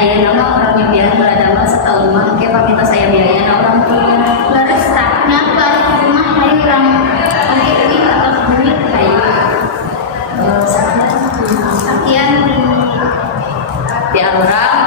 ayah nama orangnya biar berada mah setahun mah kayak paminta saya biaya nah orang tuanya laras taknya ke rumah ayo orang oke duit atau duit ayo sekian di orang